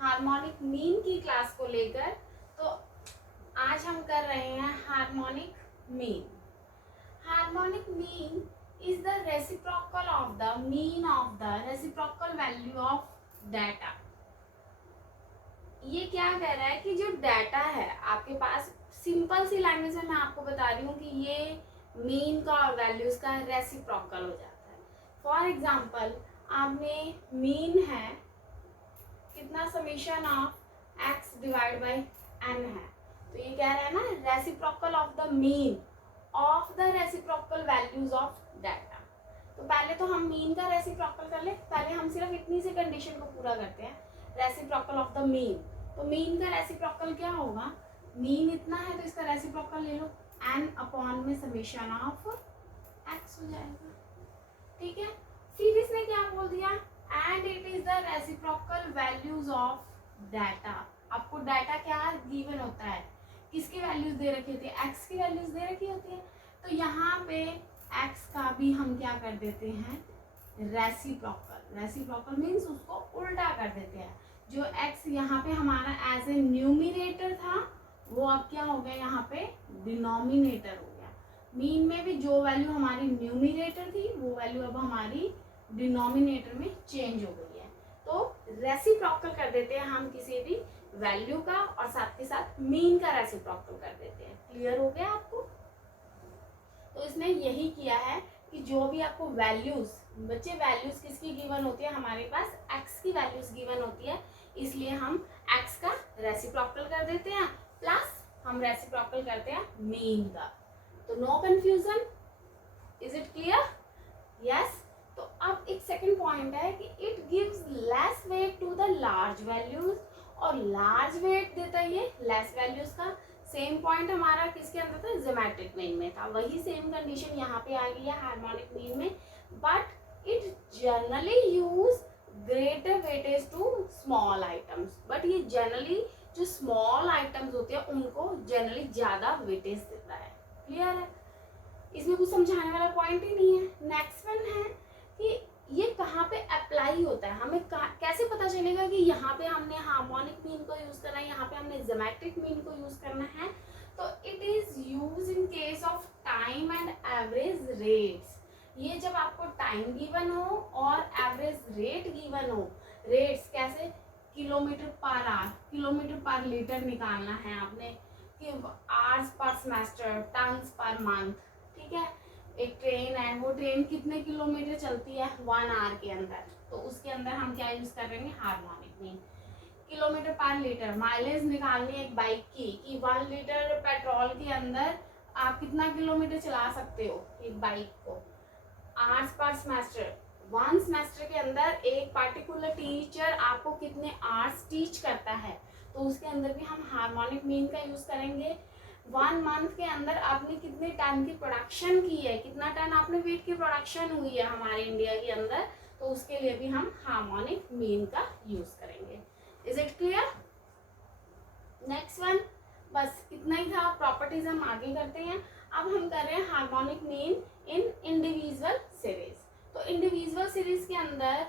Harmonic mean की class को लेकर। तो आज हम कर रहे हैं harmonic mean. Harmonic mean is the reciprocal of the mean of the reciprocal value of data. ये क्या कह रहा है कि जो डाटा है आपके पास, सिंपल सी लैंग्वेज में मैं आपको बता रही हूँ कि ये मीन का और वैल्यूज का रेसिप्रोकल हो जाता है। फॉर एग्जाम्पल आपने मीन है कितना, summation of x divide by n है, तो ये कह रहा है ना reciprocal of the mean of the reciprocal values of data. तो पहले तो हम मीन का रेसिप्रोकल कर ले, पहले हम सिर्फ इतनी सी कंडीशन को पूरा करते हैं, रेसिप्रोकल ऑफ द मीन। तो मीन का रेसिप्रोकल क्या होगा, मीन इतना है तो इसका रेसिप्रोकल ले लो, एन अपॉन में समीशन ऑफ एक्स हो जाएगा। ठीक है, फिर इसने क्या बोल दिया, and it is the reciprocal values of data. आपको डाटा क्या गिवन होता है, किसकी वैल्यूज दे रखी होती है, एक्स की वैल्यूज दे रखी होती है। तो यहाँ पे एक्स का भी हम क्या कर देते हैं, रेसिप्रोकल। रेसिप्रोकल मीन्स उसको उल्टा कर देते हैं। जो एक्स यहाँ पे हमारा एज ए न्यूमिनेटर था, वो अब क्या हो गया, यहाँ पे डिनोमिनेटर हो गया। मीन में भी जो वैल्यू हमारी न्यूमिनेटर थी, वो वैल्यू अब हमारी डिनोमिनेटर में चेंज हो गई है। तो रेसिप्रोकल कर देते हैं हम किसी भी वैल्यू का, और साथ के साथ मीन का रेसिप्रोकल कर देते हैं। क्लियर हो गया आपको? तो इसने यही किया है कि जो भी आपको वैल्यूज, बच्चे वैल्यूज किसकी गिवन होती है, हमारे पास एक्स की वैल्यूज गिवन होती है, इसलिए हम एक्स का रेसिप्रोकल कर देते हैं, प्लस हम रेसिप्रोकल करते हैं मीन का। तो no confusion, is it clear? Yes. तो अब एक सेकंड पॉइंट है कि it gives less weight to the large values, और लार्ज वेट देता है ये लेस वैल्यूज का। सेम पॉइंट हमारा किसके अंदर था, ज्योमेट्रिक मीन में था, वही सेम कंडीशन यहाँ पे आ गई है हार्मोनिक मीन में। But it generally use greater weightage to small items. But ये जनरली जो स्मॉल आइटम्स होते हैं उनको जनरली ज्यादा वेटेज देता है। क्लियर है? इसमें कुछ समझाने वाला पॉइंट ही नहीं है। नेक्स्ट वन है कि ये कहाँ पे अप्लाई होता है, हमें कैसे पता चलेगा कि यहाँ पे हमने हार्मोनिक मीन को यूज करना है, यहाँ पे हमने ज्योमेट्रिक मीन को यूज करना है। तो it is use in case of time and average rates. ये जब आपको टाइम गिवन हो और एवरेज रेट गिवन हो। रेट्स कैसे, किलोमीटर पर आवर, किलोमीटर पर लीटर निकालना है आपने, कि hours per semester, turns per month. ठीक है, एक ट्रेन है, वो ट्रेन कितने किलोमीटर चलती है, 1 आवर के अंदर, तो उसके अंदर हम क्या यूज करेंगे, हार्मोनिक मीन। किलोमीटर पर लीटर, माइलेज निकालनी है एक बाइक की, कि 1 लीटर पेट्रोल के अंदर आप कितना किलोमीटर चला सकते हो एक बाइक को। आवर्स पर सेमेस्टर, 1 सेमेस्टर के अंदर एक पार्टिकुलर टीचर आपको कितने आवर्स टीच करता है, तो उसके अंदर भी हम हार्मोनिक मीन का यूज करेंगे। 1 मंथ के अंदर आपने कितने टन की प्रोडक्शन की है, कितना टन आपने वेट की प्रोडक्शन हुई है हमारे इंडिया के अंदर, तो उसके लिए भी हम हार्मोनिक मीन का यूज करेंगे। Is it clear? Next one, बस इतना ही था। प्रॉपर्टीज हम आगे करते हैं। अब हम कर रहे हैं harmonic mean in individual series. तो इंडिविजुअल सीरीज के अंदर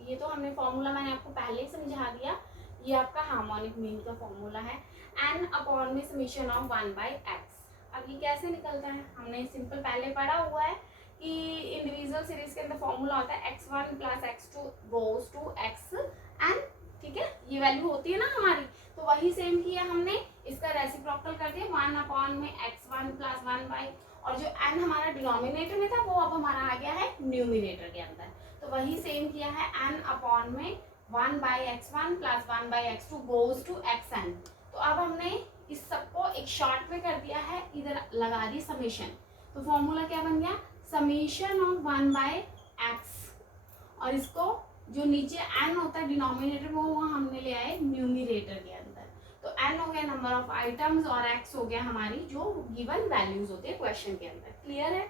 ये तो हमने फॉर्मूला मैंने आपको पहले ही समझा दिया, ये आपका हार्मोनिक मीन का फॉर्मूला है, एन अपॉन में समीशन ऑफ 1/x। अब ये कैसे निकलता है, हमने सिंपल पहले पढ़ा हुआ है कि इंडिविजुअल सीरीज के अंदर फॉर्मूला होता है x1 plus x2 goes to xn। ठीक है, ये वैल्यू होती है ना हमारी, तो वही सेम किया हमने, इसका रेसिप्रोकल कर दिया 1 अपॉन में x1 प्लस 1/, और जो n हमारा डिनोमिनेटर में था वो अब हमारा आ गया है न्यूमिनेटर के अंदर, तो वही सेम किया है n अपॉन में 1/x1 plus 1/x2 goes to xn। तो अब हमने इस सबको एक शॉर्ट में कर दिया है, इधर लगा दी समीशन, तो फॉर्मूला क्या बन गया, समीशन ऑफ 1/x, और इसको जो नीचे n होता है डिनोमिनेटर वो हमने ले आए न्यूमिनेटर के अंदर। तो n हो गया नंबर ऑफ आइटम्स और x हो गया हमारी जो गिवन वैल्यूज होते हैं क्वेश्चन के अंदर। क्लियर है?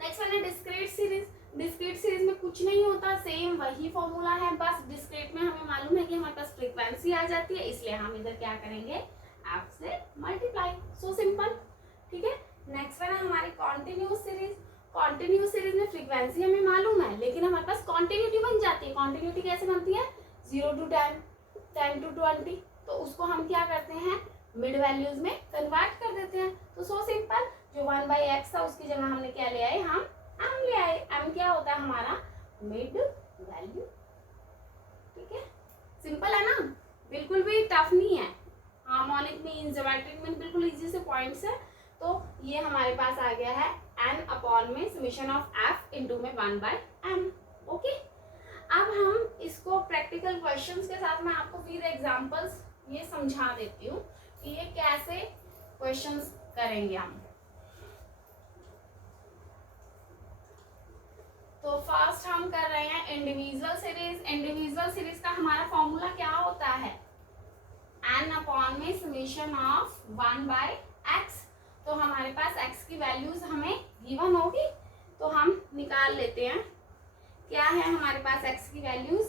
नेक्स्ट वन है डिस्क्रीट सीरीज। डिस्क्रीट सीरीज में कुछ नहीं होता, सेम वही फॉर्मूला है, बस डिस्क्रीट में हमें मालूम है कि हमारे पास फ्रीक्वेंसी आ जाती है, इसलिए हम इधर क्या करेंगे, f से मल्टीप्लाई। So simple. ठीक है, नेक्स्ट वन है हमारी कॉन्टिन्यूस सीरीज। कॉन्टिन्यूस सीरीज में फ्रीक्वेंसी हमें मालूम है, लेकिन हमारे पास कॉन्टिन्यूटी बन जाती है। कॉन्टिन्यूटी कैसे बनती है, 0 to 10, 10 to 20, तो उसको हम क्या करते हैं, मिड वैल्यूज में कन्वर्ट कर देते हैं। तो सो सिंपल, जो 1/x था उसकी जगह हमने क्या ले आए, हम m ले आए। m क्या होता है हमारा, मिड वैल्यू। ठीक है, सिंपल है ना, बिल्कुल भी टफ नहीं है। हार्मोनिक मीन, ज्योमेट्रिक मीन बिल्कुल इजी से पॉइंट्स है। तो ये हमारे पास आ गया है n अपॉन में समेशन ऑफ f इंटू में 1/m। ओके, अब हम इसको प्रैक्टिकल क्वेश्चंस के साथ मैं आपको फिर एग्जांपल्स ये समझा देती हूँ कि ये कैसे क्वेश्चंस करेंगे हम। तो फर्स्ट हम कर रहे हैं इंडिविजुअल सीरीज। इंडिविजुअल सीरीज का हमारा फॉर्मूला क्या होता है, n अपॉन में समेशन ऑफ 1/x। तो हमारे पास x की वैल्यूज हमें गिवन होगी, तो हम निकाल लेते हैं। क्या है हमारे पास x की वैल्यूज,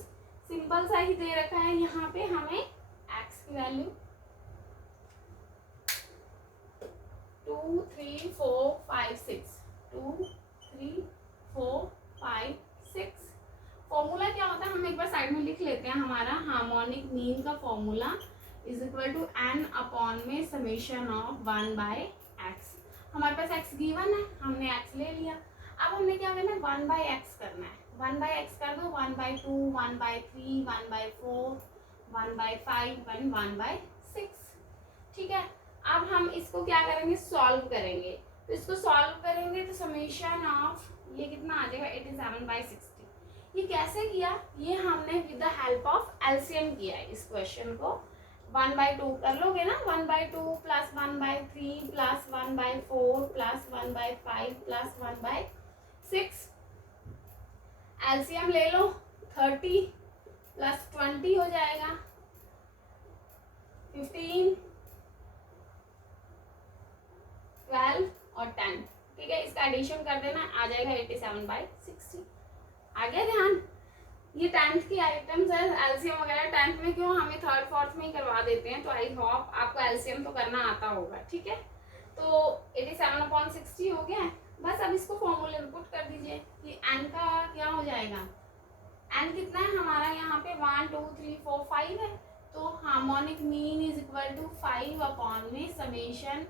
सिंपल सा ही दे रखा है यहाँ पे हमें x की वैल्यू 2 3 4 5 6, 2 3 4 5 6। फॉर्मूला क्या होता है हम एक बार साइड में लिख लेते हैं। हमारा हार्मोनिक मीन का formula is equal to n upon में समेशन ऑफ 1/x। हमारे पास x गिवन है, हमने x ले लिया। अब हमने क्या करना है, 1/x करना है। 1/x कर दो, 1/2, 1/3, 1/4, 1/5 एंड 1/6। ठीक है, अब हम इसको क्या करेंगे, सॉल्व करेंगे। तो इसको सॉल्व करेंगे तो समेशन ऑफ ये कितना आ जाएगा, 87/60। ये कैसे किया, ये हमने with the help of LCM किया है। इस क्वेश्चन को 1/2 कर लोगे ना, 1/2 plus 1/3 plus 1/4 plus 1/5 plus 1/6। LCM ले लो, 30 प्लस 20 हो जाएगा 15, 12 और 10। ठीक है, इसका एडिशन कर देना, आ जाएगा 87/60। आ गया ध्यान। ये 10th की आइटम्स है, एलसीएम वगैरह 10th में क्यों हमें 3rd 4th में ही करवा देते हैं। तो आई होप आपको एलसीएम तो करना आता होगा। ठीक है, तो 87/60 हो गया। बस अब इसको फॉर्मूले में पुट कर दीजिए कि n का क्या हो जाएगा, n कितना है हमारा यहाँ पे 1 2 3 4 5 है। तो harmonic mean is equal to 5 upon में समेशन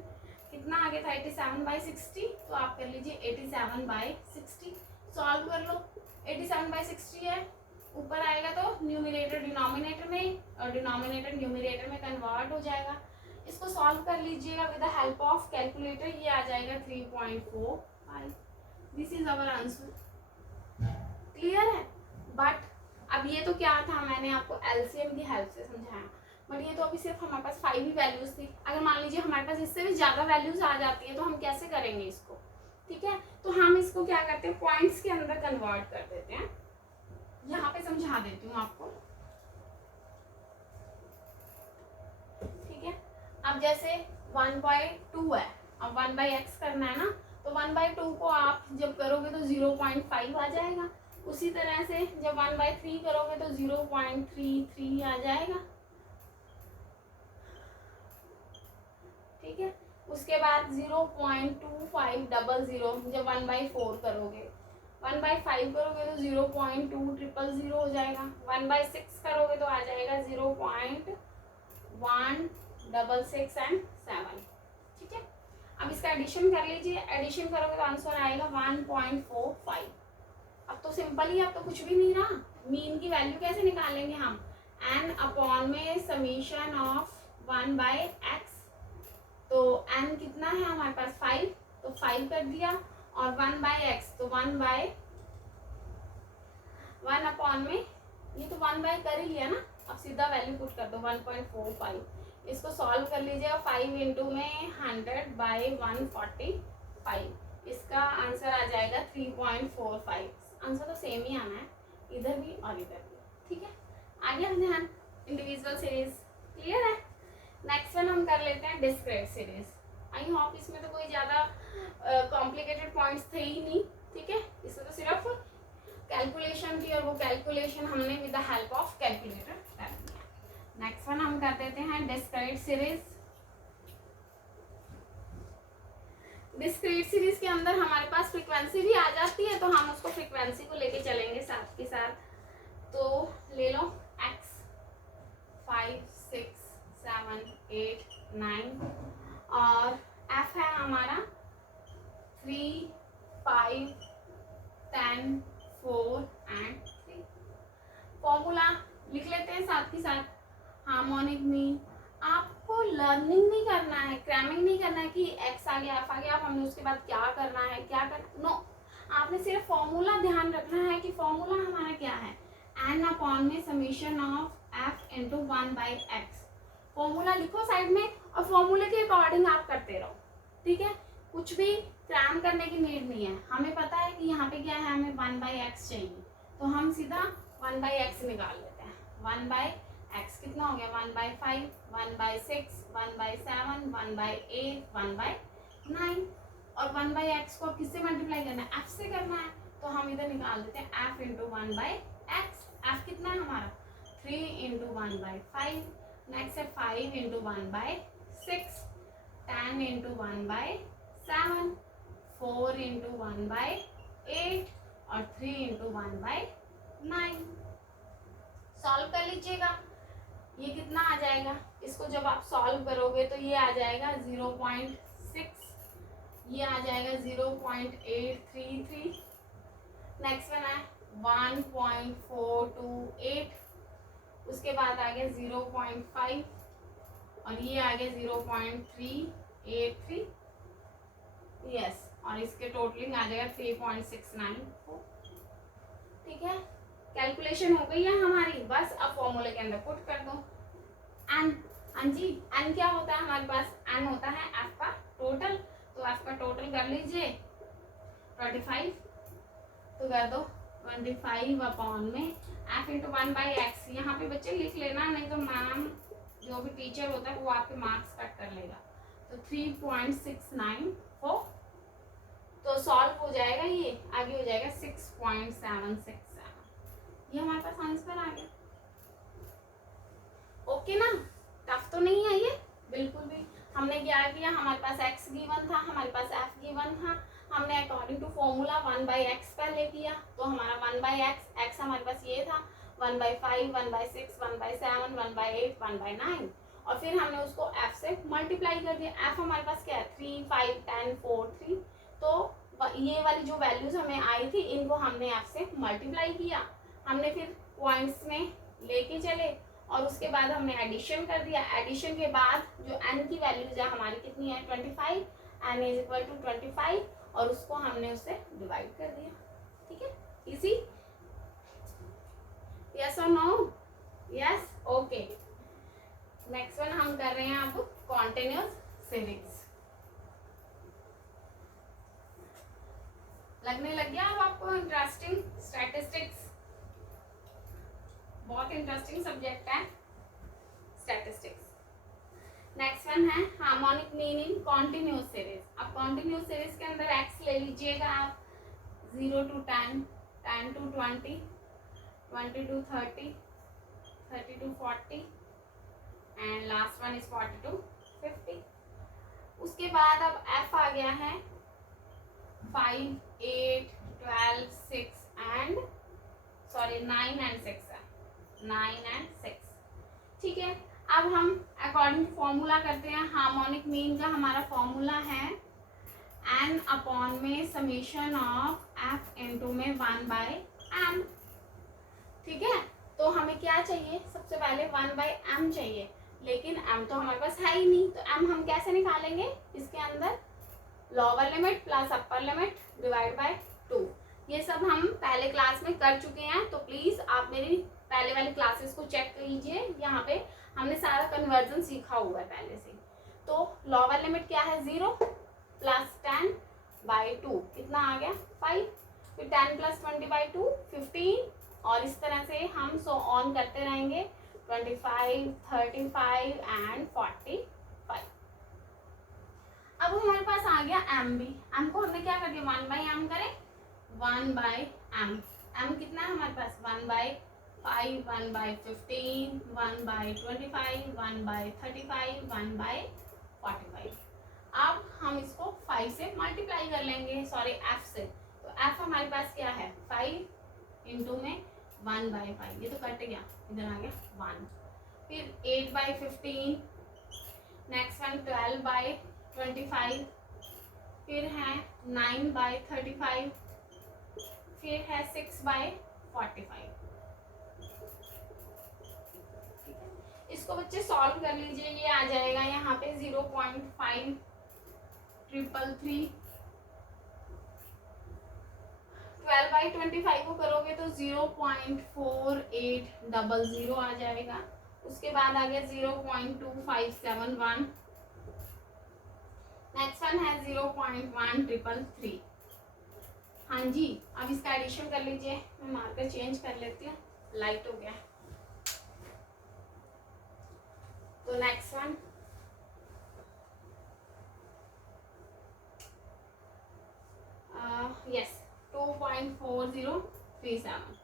कितना आ गया था, 87/60। तो आप कर लीजिए 87/60, सॉल्व कर लो। 87/60 है, ऊपर आएगा तो न्यूमिनेटर डिनोमिनेटर में और डिनोमिनेटर न्यूमिनेटर में कन्वर्ट हो जाएगा। इसको सॉल्व कर लीजिएगा with the help of calculator, ये आ जाएगा 3.45। This is our answer. Clear है। बट अब ये तो क्या था, मैंने आपको एलसीएम की हेल्प से समझाया, बट ये तो अभी सिर्फ हमारे पास 5 ही वैल्यूज थी। अगर मान लीजिए हमारे पास इससे भी ज़्यादा वैल्यूज आ जाती है तो हम कैसे करेंगे इसको। ठीक है, तो हम इसको क्या करते हैं, पॉइंट्स के अंदर कन्वर्ट कर देते हैं। यहाँ पे समझा देती हूँ आपको। ठीक है, अब जैसे 1/2 है, अब 1/x करना है ना, तो 1/2 को आप जब करोगे तो 0.5 आ जाएगा। उसी तरह से जब 1/3 करोगे तो 0.33 आ जाएगा। ठीक है, उसके बाद 0.2500 जब 1/4 करोगे, 1/5 करोगे तो 0.2000 हो जाएगा। 1/6 करोगे तो आ जाएगा 0.166 एंड 7। ठीक है, अब इसका एडिशन कर लीजिए, एडिशन करोगे तो आंसर आएगा 1.45। अब तो सिंपल ही, अब तो कुछ भी नहीं रहा। मीन की वैल्यू कैसे निकालेंगे हम, n अपॉन में समीशन ऑफ 1/x। तो n कितना है हमारे पास 5, तो 5 कर दिया, और 1/x तो 1 अपॉन में ये तो 1 कर ही लिया ना। अब सीधा वैल्यू पुट कर दो 1.45। इसको सॉल्व कर लीजिएगा, 5 इंटू में 100/145। इसका आंसर आ जाएगा 3.45। आंसर तो सेम ही आना है, इधर भी और इधर भी। ठीक है, आगे हम ध्यान, इंडिविजुअल सीरीज क्लियर है। नेक्स्ट वन हम कर लेते हैं डिस्क्रीट सीरीज। आई होप इसमें तो कोई ज़्यादा कॉम्प्लिकेटेड पॉइंट्स थे ही नहीं। ठीक है, इसमें तो सिर्फ कैलकुलेशन थी और वो कैलकुलेशन हमने with the help of calculator कर दिया। नेक्स्ट वन हम कर देते हैं डिस्क्रीट सीरीज। डिस्क्रीट सीरीज के अंदर हमारे पास फ्रीक्वेंसी भी आ जाती है, तो हम उसको फ्रीक्वेंसी को लेके चलेंगे साथ के साथ। तो ले लो x 9 और f है हमारा 3, 5, 10, 4 एंड 3। फॉर्मूला लिख लेते हैं साथ ही साथ। हार्मोनिक मीन आपको लर्निंग नहीं करना है, क्रैमिंग नहीं करना है कि x आ गया f आ गया, अब हमने उसके बाद क्या करना है क्या करना, नो आपने सिर्फ फॉर्मूला ध्यान रखना है कि फॉर्मूला हमारा क्या है, n अपॉन में summation of f into 1/x। Formula लिखो साइड में और फॉर्मूले के अकॉर्डिंग आप करते रहो, ठीक है। कुछ भी क्रैम करने की नीड नहीं है, हमें पता है कि यहाँ पे क्या है, हमें 1/x चाहिए, तो हम सीधा 1/x निकाल लेते हैं। 1/x कितना हो गया, 1/5, 1/6, 1/7, 1/8, 1/9 और 1/x को किससे मल्टीप्लाई करना है, f से करना है, तो हम इधर निकाल देते हैं f इंटू 1/x। f कितना है हमारा 3 इंटू 1/5, नेक्स्ट है 5 इंटू 1/6, 10 इंटू 1/7, 4 इंटू 1/8 और 3 इंटू 1/9। सॉल्व कर लीजिएगा, ये कितना आ जाएगा, इसको जब आप सॉल्व करोगे तो ये आ जाएगा 0.6, ये आ जाएगा 0.833, नेक्स्ट वन है 1.428, उसके बाद आ गया 0.5 और ये आ गया 0.383, यस, और इसके टोटलिंग आ जाएगा 3.694। ठीक है, कैलकुलेशन हो गई है हमारी, बस अब फॉर्मूले के अंदर पुट कर दो। एन, हाँ जी, एन क्या होता है हमारे पास, एन होता है एफ का टोटल, तो एफ का टोटल कर लीजिए 25, तो कर दो 25 अपॉन में एफ इंटू 1/x। यहाँ पे बच्चे लिख लेना, नहीं तो मैम जो भी टीचर होता है वो आपके मार्क्स कट कर लेगा। तो 3.694, तो सॉल्व हो जाएगा, ये आगे हो जाएगा 6.767, ये हमारे पास आंसर आ गया। ओके ना, टफ तो नहीं है ये बिल्कुल भी। हमने क्या किया, हमारे पास x गिवन था, हमारे पास f गिवन था, हमने अकॉर्डिंग टू फॉर्मूला 1/x पहले किया, तो हमारा 1/x, x हमारे पास ये था 1/5, 1/6, 1/7, 1/8, 1/9 और फिर हमने उसको f से मल्टीप्लाई कर दिया। f हमारे पास क्या है 3, 5, 10, 4, 3, तो ये वाली जो वैल्यूज हमें आई थी इनको हमने f से मल्टीप्लाई किया, हमने फिर पॉइंट्स में लेके चले और उसके बाद हमने एडिशन कर दिया। एडिशन के बाद जो n की वैल्यूज है हमारी कितनी है 25, n इज इक्वल टू 25 और उसको हमने उससे डिवाइड कर दिया। ठीक है, इजी, यस और no, yes, okay. Next one हम कर रहे हैं अब कॉन्टिन्यूअस सीरीज। लगने लग गया अब आपको इंटरेस्टिंग, स्टैटिस्टिक्स बहुत इंटरेस्टिंग सब्जेक्ट है स्टैटिस्टिक्स। नेक्स्ट वन है harmonic mean in continuous series. अब कॉन्टिन्यूअस सीरीज के अंदर x ले लीजिएगा आप 0 to 10, 10 to 20, 20 to 30, 30 to 40 and last one is 40 to 50। उसके बाद अब f आ गया है 5, 8, 12, 6 एंड 9 and 6 है, 9 and 6। ठीक है, अब हम अकॉर्डिंग टू फॉर्मूला करते हैं। हार्मोनिक मीन का हमारा फॉर्मूला है n अपॉन में समीशन ऑफ f इंटू में 1/m। ठीक है, तो हमें क्या चाहिए, सबसे पहले 1/m चाहिए, लेकिन m तो हमारे पास है ही नहीं, तो m हम कैसे निकालेंगे, इसके अंदर lower limit plus upper limit divide by 2। ये सब हम पहले क्लास में कर चुके हैं, तो प्लीज आप मेरी पहले वाली क्लासेस को चेक कीजिए, यहाँ पे हमने सारा कन्वर्जन सीखा हुआ है पहले से। तो लोअर लिमिट क्या है 0 प्लस 10/2 कितना आ गया 5, फिर 10 प्लस 20/2 15 और इस तरह से हम सो ऑन करते रहेंगे 25, 35 एंड 45। अब हमारे पास आ गया m भी, m को हमने क्या कर दिया 1/m करें 1/m। m कितना है हमारे पास 1/5, 1/15, 1/25, 1/35, 1/45। अब हम इसको 5 से मल्टीप्लाई कर लेंगे, सॉरी f से, तो f हमारे पास क्या है 5 इंटू में 1/5, ये तो कट गया, इधर आ गया 1, फिर 8/15, नेक्स्ट वन 12/25, फिर है 9/35, फिर है 6/45। इसको बच्चे सॉल्व कर लीजिए, ये आ जाएगा यहाँ पे 0.5333। 12/25 को करोगे तो 0.4800 आ जाएगा। उसके बाद आ गया 0.2571। नेक्स्ट वन है 0.1333। हाँ जी, अब इसका एडिशन कर लीजिए। मैं मार्कर चेंज कर लेती हूँ, लाइट हो गया। तो नेक्स्ट वन यस 2.4037।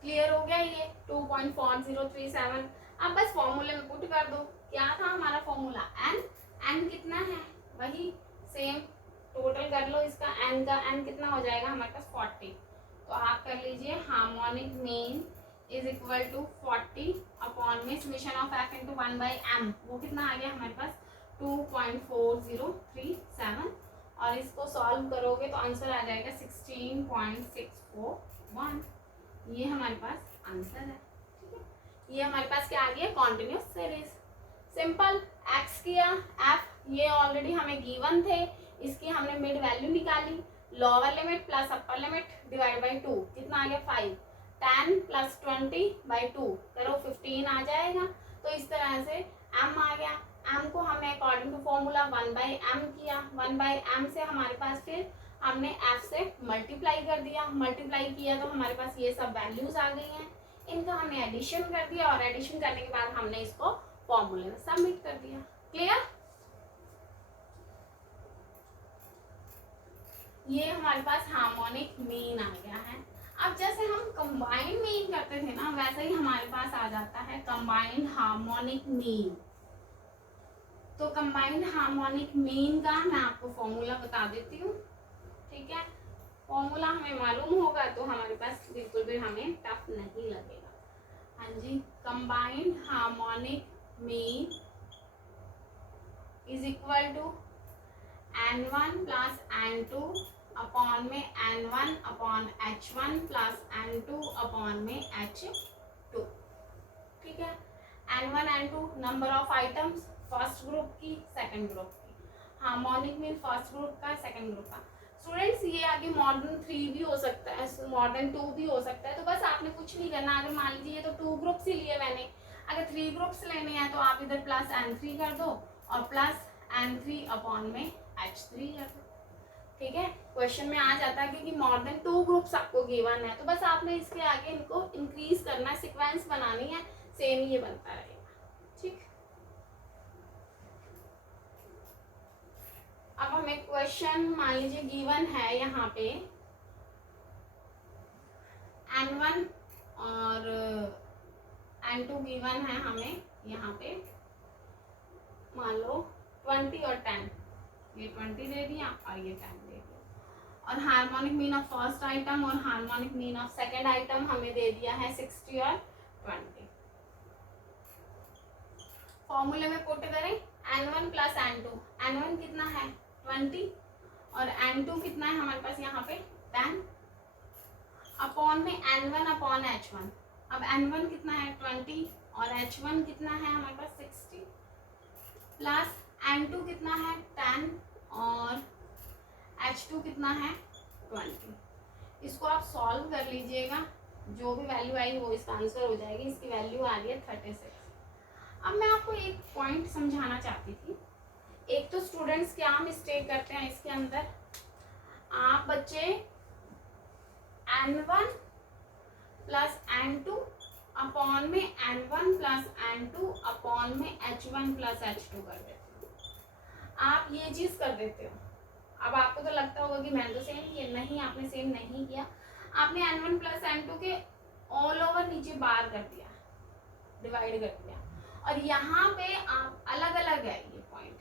क्लियर हो गया ये 2.4037। अब बस फॉर्मूले में पुट कर दो। क्या था हमारा फॉर्मूला? एन कितना है, वही सेम टोटल कर लो इसका। एन का एन कितना हो जाएगा हमारे पास 40। तो आप कर लीजिए harmonic mean is equal to 40 upon में summation of f into 1/m। वो कितना आ गया हमारे पास 2.4037। और इसको सॉल्व करोगे तो आंसर आ जाएगा 16.641। ये हमारे पास आंसर है। ठीक है, ये हमारे पास क्या आ गया? Continuous series. सिंपल। एक्स किया, एफ ये ऑलरेडी हमें गिवन थे, इसकी हमने मिड वैल्यू निकाली। Lower limit plus upper limit divide by 2 कितना आ गया 5। 10 प्लस 20/2 करो 15 आ जाएगा। तो इस तरह से m आ गया। m को हमने अकॉर्डिंग टू फॉर्मूला 1/m किया। 1/m से हमारे पास फिर हमने f से मल्टीप्लाई कर दिया। मल्टीप्लाई किया तो हमारे पास ये सब वैल्यूज आ गई हैं। इनका हमने एडिशन कर दिया और एडिशन करने के बाद हमने इसको फॉर्मूले में सबमिट कर दिया। क्लियर? ये हमारे पास हार्मोनिक मीन आ गया है। अब जैसे हम कंबाइंड मीन करते थे ना, वैसे ही हमारे पास आ जाता है कंबाइंड हार्मोनिक मीन। तो कंबाइंड हार्मोनिक मीन का मैं आपको फॉर्मूला बता देती हूँ। ठीक है, फॉर्मूला हमें मालूम होगा तो हमारे पास बिल्कुल भी हमें टफ नहीं लगेगा। हाँ जी, combined harmonic mean is equal to n1 plus n2 upon में n1 upon h1 plus n2 upon में h2। ठीक है, n1 n2 number of items first group की, सेकंड ग्रुप की। हार्मोनिक मीन फर्स्ट ग्रुप का, सेकंड ग्रुप का। Students ये आगे मॉडर्न 3 भी हो सकता है, मॉडर्न 2 भी हो सकता है। तो बस आपने कुछ नहीं करना। अगर मान लीजिए तो 2 ग्रुप्स ही लिए मैंने, अगर 3 ग्रुप्स लेने हैं तो आप इधर प्लस n3 कर दो और प्लस n3 अपॉन में h3 कर दो। ठीक है, क्वेश्चन में आ जाता है क्योंकि मोर देन 2 ग्रुप्स आपको गिवन है। तो बस आपने इसके आगे इनको इंक्रीज करना है, सीक्वेंस बनानी है, सेम ये बनता रहेगा। ठीक, अब हमें क्वेश्चन मान लीजिए गिवन है यहाँ पे n1 और n2 गिवन है हमें यहाँ पे, मान लो 20 और 10, ये 20 दे दिया और ये 10 दे दिया। और harmonic mean of first item और harmonic mean of second item हमें दे दिया है 60 और 20। फॉर्मूले में पुट करें n1 प्लस n2। n1 कितना है 20 और n2 कितना है हमारे पास यहाँ पे 10 अपॉन में n1 अपॉन h1। अब n1 कितना है 20 और h1 कितना है हमारे पास 60 प्लस n2 कितना है 10 और h2 कितना है 20। इसको आप सॉल्व कर लीजिएगा, जो भी वैल्यू आई वो इसका आंसर हो जाएगी। इसकी वैल्यू आ रही है 36। अब मैं आपको एक पॉइंट समझाना चाहती थी। एक तो स्टूडेंट्स क्या मिस्टेक करते हैं इसके अंदर, आप बच्चे n1 प्लस n2 अपॉन में n1 प्लस n2 अपॉन में h1 प्लस h2 कर देते हो। आप ये चीज कर देते हो। अब आपको तो लगता होगा कि मैंने तो सेम किया, नहीं आपने सेम नहीं किया। आपने n1 प्लस n2 के ऑल ओवर नीचे बार कर दिया, डिवाइड कर दिया, और यहाँ पे आप अलग अलग है ये पॉइंट।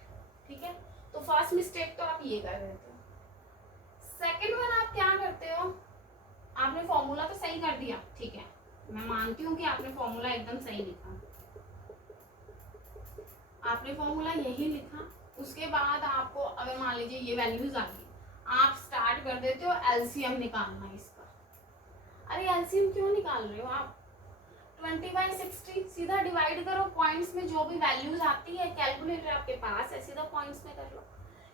ठीक है, तो फर्स्ट मिस्टेक तो आप ये कर देते हो। सेकंड वन आप क्या करते हो, आपने फॉर्मूला तो सही कर दिया, ठीक है, मैं मानती हूँ कि आपने फॉर्मूला एकदम सही लिखा। आपने फॉर्मूला यही लिखा, उसके बाद आपको अगर मान लीजिए ये वैल्यूज आ गई, आप स्टार्ट कर देते हो एलसीएम निकालना इसका। अरे एलसीएम क्यों निकाल रहे हो आप? 20/60 सीधा डिवाइड करो, पॉइंट्स में जो भी वैल्यूज आती है, कैलकुलेटर आपके पास है, सीधा पॉइंट्स में कर लो।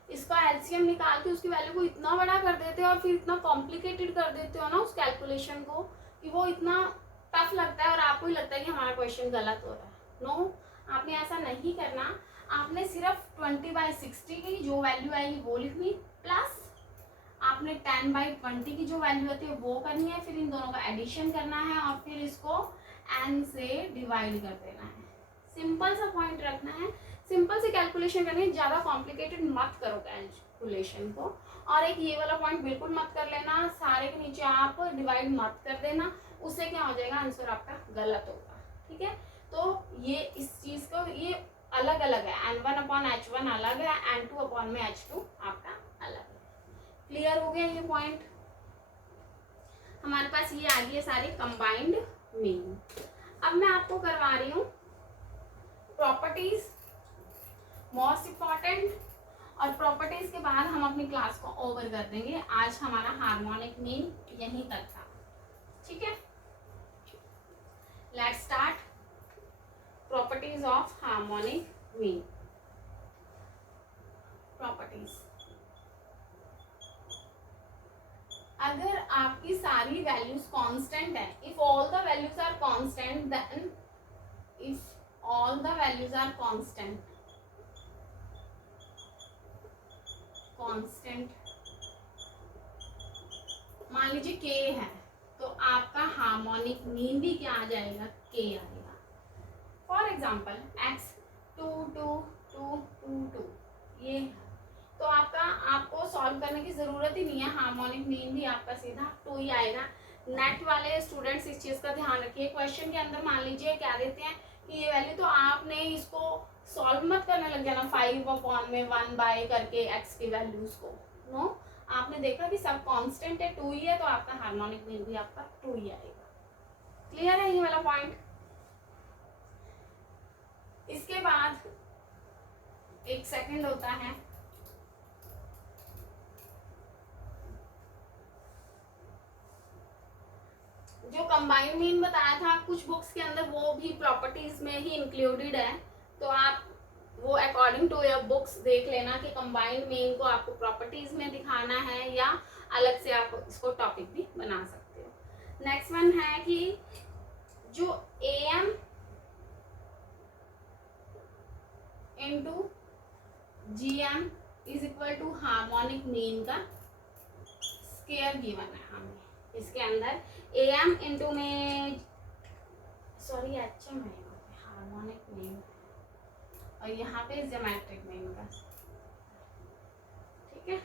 इसका एलसीएम निकाल के उसकी वैल्यू को इतना बड़ा कर देते हो और फिर इतना कॉम्प्लिकेटेड कर देते हो ना उस कैलकुलेशन को कि वो इतना टफ लगता है और आपको ही लगता है कि हमारा क्वेश्चन गलत हो रहा है। नो, आपने ऐसा नहीं करना। आपने सिर्फ 20/60 की जो वैल्यू आएगी वो लिखनी, प्लस आपने 10/20 की जो वैल्यू आती है वो करनी है, फिर इन दोनों का एडिशन करना है और फिर इसको n से डिवाइड कर देना है। सिंपल सा पॉइंट रखना है, सिंपल से कैलकुलेशन करनी है, ज़्यादा कॉम्प्लिकेटेड मत करो कैलकुलेशन को। और एक ये वाला पॉइंट बिल्कुल मत कर लेना, सारे के नीचे आप डिवाइड मत कर देना, उससे क्या हो जाएगा, आंसर आपका गलत होगा। ठीक है, तो ये इस चीज़ को ये अलग अलग है, n1/h1 अलग है, n2/h2 आपका अलग है। क्लियर हो गया ये पॉइंट? हमारे पास ये आ गई है सारी कंबाइंड मीन। अब मैं आपको करवा रही हूँ प्रॉपर्टीज, मोस्ट इम्पॉर्टेंट, और प्रॉपर्टीज के बाद हम अपनी क्लास को ओवर कर देंगे। आज हमारा हार्मोनिक मीन यहीं तक था। ठीक है, let's start properties of harmonic mean. Properties, अगर आपकी सारी वैल्यूज कांस्टेंट है, if all the values are constant, then if all the values are constant, मान लीजिए k है, तो आपका हार्मोनिक मीन भी क्या आ जाएगा, k आएगा। फॉर एग्जाम्पल x 2 2 2 2 2, ये तो आपको सॉल्व करने की जरूरत ही नहीं है, हार्मोनिक मीन भी आपका सीधा 2 ही आएगा। नेट वाले स्टूडेंट्स इस चीज का ध्यान रखिए, क्वेश्चन के अंदर मान लीजिए क्या देते हैं कि ये वैल्यू, तो आपने इसको सॉल्व मत करने लग जाना 5/1 करके x की वैल्यूज को। नो, आपने देखा कि सब कांस्टेंट है, 2 ही है, तो आपका हार्मोनिक मीन भी आपका 2 ही आएगा। क्लियर है ये वाला पॉइंट? इसके बाद एक सेकंड होता है जो कंबाइंड मीन बताया था, कुछ बुक्स के अंदर वो भी प्रॉपर्टीज में ही इंक्लूडेड है, तो आप वो अकॉर्डिंग टू योर बुक्स देख लेना कि कंबाइंड मीन को आपको प्रॉपर्टीज में दिखाना है या अलग से आप इसको टॉपिक भी बना सकते हो। नेक्स्ट वन है कि जो AM into GM is equal to harmonic mean का स्क्वायर गिवन है हमें। इसके अंदर AM इंटू में सॉरी HM है हार्मोनिक मीन, और यहाँ पे ज्योमेट्रिक मीन का। ठीक है,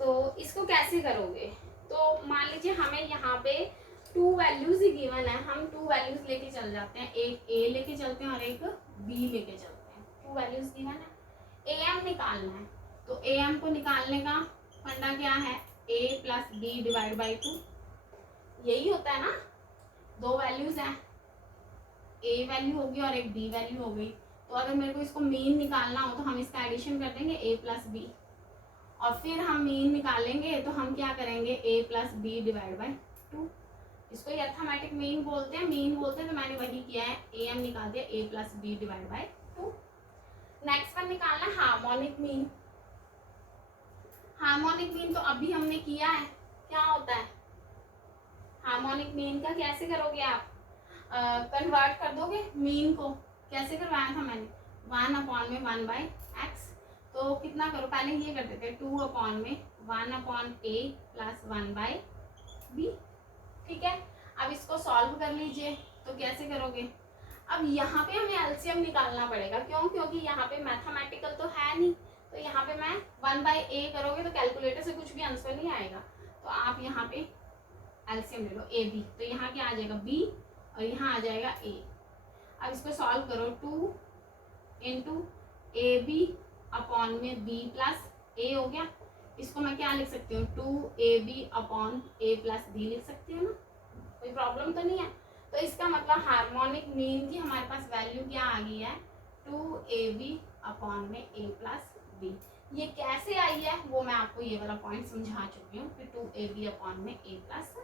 तो इसको कैसे करोगे? तो मान लीजिए हमें यहाँ पे 2 वैल्यूज ही गिवन है, हम 2 वैल्यूज लेके चल जाते हैं, एक A लेके चलते हैं और एक B लेके चलते हैं। 2 वैल्यूज गिवन है, AM निकालना है, तो AM को निकालने का फंडा क्या है, A + B डिवाइड बाई 2, यही होता है ना। 2 वैल्यूज हैं, A वैल्यू होगी और एक B वैल्यू हो गई, तो अगर मेरे को इसको मीन निकालना हो तो हम इसका एडिशन कर देंगे A + B, और फिर हम मीन निकालेंगे तो हम क्या करेंगे, A + B डिवाइड बाई 2। इसको अरिथमेटिक मीन बोलते हैं, मीन बोलते हैं, तो मैंने वही किया है, AM निकाल दिया A + B divide by 2। Next one निकालना है हार्मोनिक मीन। हार्मोनिक मीन तो अभी हमने किया है, क्या होता है हार्मोनिक मीन का, कैसे करोगे आप, कन्वर्ट कर दोगे मीन को, कैसे करवाया था मैंने, 1/1/x, तो कितना करो, पहले ये कर देते हैं 2/1/a + 1/b। ठीक है, अब इसको सॉल्व कर लीजिए, तो कैसे करोगे, अब यहाँ पे हमें एलसीएम निकालना पड़ेगा, क्यों, क्योंकि यहाँ पे मैथमेटिकल तो है नहीं, तो यहाँ पे मैं 1/a करोगे तो कैलकुलेटर से कुछ भी आंसर नहीं आएगा, तो आप यहाँ पे एलसीएम ले लो AB, तो यहाँ क्या आ जाएगा B और यहाँ आ जाएगा A। अब इसको सॉल्व करो, 2 × AB/B + A हो गया, इसको मैं क्या लिख सकती हूँ, 2AB/A + B लिख सकती हूँ ना, कोई प्रॉब्लम तो नहीं है। तो इसका मतलब हार्मोनिक मीन की हमारे पास वैल्यू क्या आ गई है, 2ab अपॉन में a प्लस b। ये कैसे आई है वो मैं आपको ये वाला पॉइंट समझा चुकी हूँ कि 2ab अपॉन में a प्लस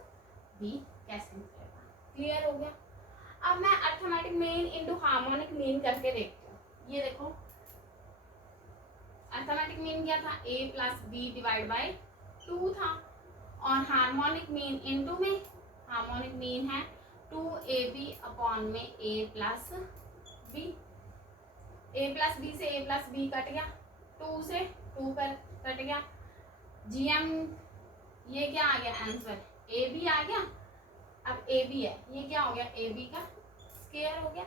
b कैसे निकलेगा। क्लियर हो गया। अब मैं arithmetic mean into harmonic mean करके देखती हूँ। ये देखो अर्थमेटिक मीन क्या था, a plus b divide by 2 था, और हार्मोनिक मीन इनटू में हार्मोनिक मीन है 2ab अपॉन में a plus b। a plus b से a प्लस बी कट गया, 2 से 2 कट गया, gm ये क्या आ गया आंसर, ab आ गया। अब ab है, ये क्या हो गया, ab का स्क्वायर हो गया।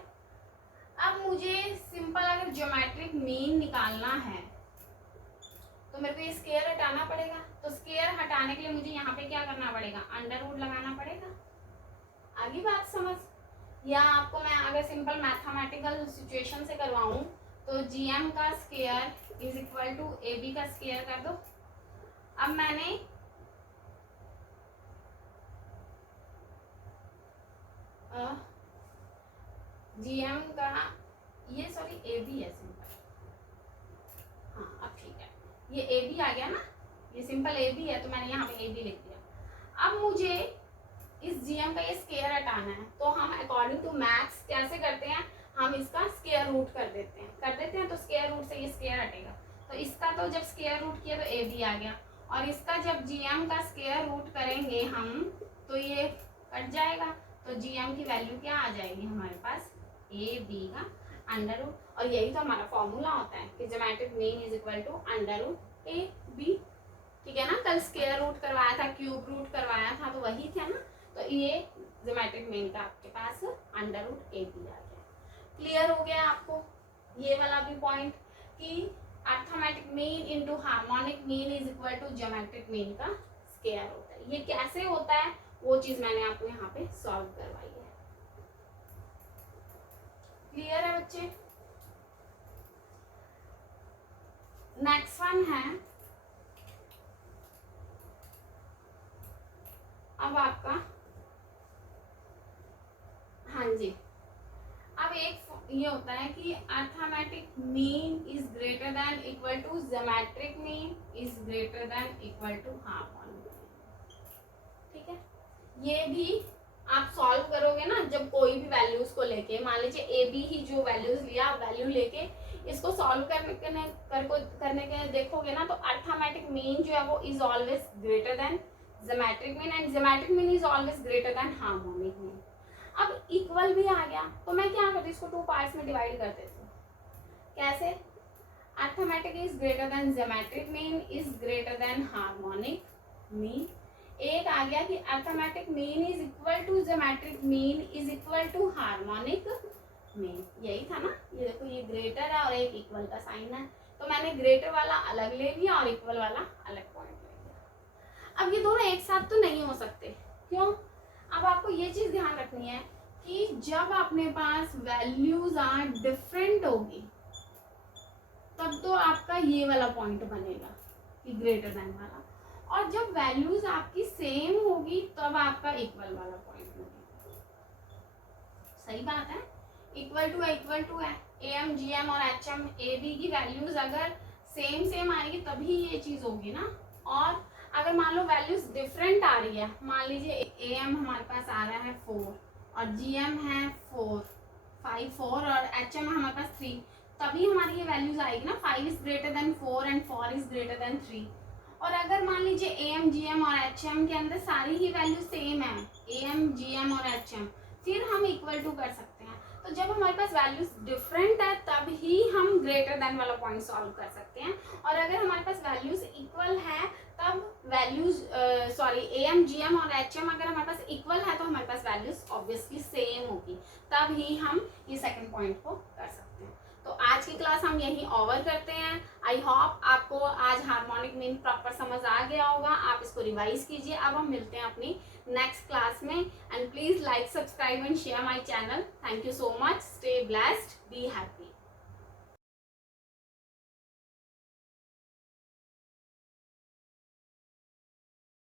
अब मुझे सिंपल अगर ज्योमेट्रिक मीन निकालना है तो मेरे को ये स्क्वायर हटाना पड़ेगा। तो स्क्वायर हटाने के लिए मुझे यहाँ पे क्या करना पड़ेगा, अंडर रूट लगाना पड़ेगा। आगे बात समझ। या आपको मैं अगर सिंपल मैथमेटिकल सिचुएशन से करवाऊँ तो gm का square is equal to ab का स्क्वायर कर दो। अब मैंने gm का ये सॉरी ab है सिंपल, हाँ अब ठीक है, ये ab आ गया ना, ये सिंपल ab है तो मैंने यहाँ पे ab लिख दिया। अब मुझे इस gm का ये स्क्वायर हटाना है तो हम अकॉर्डिंग टू मैथ्स कैसे करते हैं, हम इसका स्क्वायर रूट कर देते हैं तो स्क्वायर रूट से ये स्क्वायर हटेगा। तो इसका तो जब स्क्वायर रूट किया तो ab आ गया, और इसका जब gm का स्क्वायर रूट करेंगे हम तो ये कट जाएगा। तो gm की वैल्यू क्या आ जाएगी हमारे पास, ab का अंडर रूट। और यही तो हमारा फॉर्मूला होता है कि geometric mean is equal to under root ab। ठीक है ना, कल स्क्वायर रूट करवाया था, क्यूब रूट करवाया था, तो वही था ना। तो ये ज्योमेट्रिक मीन का आपके पास अंडर रूट ab आ गया। क्लियर हो गया आपको ये वाला भी पॉइंट कि arithmetic mean into harmonic mean is equal to geometric mean का स्क्वायर होता है। ये कैसे होता है वो चीज मैंने आपको यहाँ पे सॉल्व करवाई है। क्लियर है बच्चे। नेक्स्ट वन है अब आपका, हाँ जी, अब एक ये होता है कि arithmetic mean is greater than equal to geometric mean is greater than equal to harmonic mean. ठीक है, ये भी आप सॉल्व करोगे ना जब कोई भी वैल्यूज को लेके, मान लीजिए ए बी ही जो वैल्यूज लिया, वैल्यू लेके इसको सॉल्व करने के देखोगे ना तो अर्थमेटिक मीन जो है वो is always greater than geometric mean and geometric mean is always greater than harmonic mean. अब इक्वल भी आ गया तो मैं क्या करती हूँ, इसको 2 पार्ट्स में डिवाइड कर देती हूँ। कैसे, arithmetic is greater than geometric mean is greater than harmonic mean. एक आ गया कि arithmetic mean is equal to geometric mean is equal to harmonic mean. यही था ना, ये देखो ये ग्रेटर है और एक इक्वल का साइन है, तो मैंने ग्रेटर वाला अलग ले लिया और इक्वल वाला अलग पॉइंट ले लिया। अब ये दोनों एक साथ तो नहीं हो सकते, क्यों। अब आपको ये चीज ध्यान रखनी है कि जब अपने पास वैल्यूज आर डिफरेंट होगी तब तो आपका ये वाला पॉइंट बनेगा कि ग्रेटर देन वाला, और जब वैल्यूज आपकी सेम होगी तब आपका इक्वल वाला पॉइंट बनेगा। सही बात है, इक्वल टू है, am gm और hm ab की वैल्यूज अगर सेम आएगी तभी ये चीज होगी ना। और अगर मान लो वैल्यूज डिफरेंट आ रही है, मान लीजिए am हमारे पास आ रहा है 4 और gm है 4 और hm हमारे पास 3, तभी हमारी ये वैल्यूज आएगी ना, 5 is greater then 4 and 4 is greater then 3। और अगर मान लीजिए am gm और hm के अंदर सारी ही वैल्यू सेम है, am gm और hm, फिर हम इक्वल टू कर सकते हैं। तो जब हमारे पास वैल्यूज डिफरेंट है तब ही हम ग्रेटर देन वाला पॉइंट सॉल्व कर सकते हैं, और अगर हमारे पास वैल्यूज इक्वल है तब वैल्यूज am gm और hm अगर हमारे पास इक्वल है तो हमारे पास वैल्यूज ऑब्वियसली सेम होगी, तब ही हम ये सेकंड पॉइंट को कर सकते हैं। तो आज की क्लास हम यही ओवर करते हैं। आई होप आपको आज हार्मोनिक मीन प्रॉपर समझ आ गया होगा, आप इसको रिवाइज कीजिए। अब हम मिलते हैं अपनी नेक्स्ट क्लास में, and please like, subscribe and share my channel. Thank you so much, stay blessed, be happy.